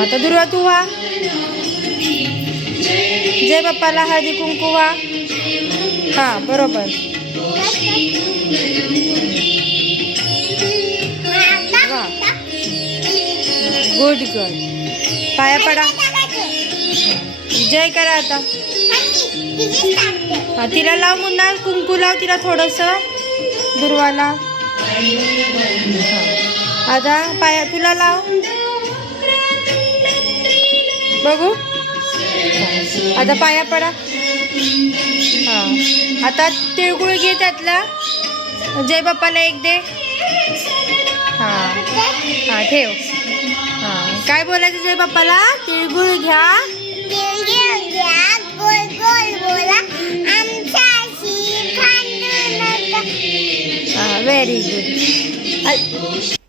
आता दुर्वा तू वा जय बाप्पाला हळदी कुंकू वा हा बरोबर. वा. गुड गर्ल पाया पडा. जय करा आता. तिला लाव मुन्ना कुंकू लाव तिला थोडस. दुर्वाला. आता पाया तुला लाव. बघू. आता पाया पडा. हां. आता तिळगुळ घे त्यातला. जय बाप्पाला एक दे. हा. हा ठेव. हा. काय बोलायचं जय बाप्पाला? तिळगुळ घ्या. हा व्हेरी गुड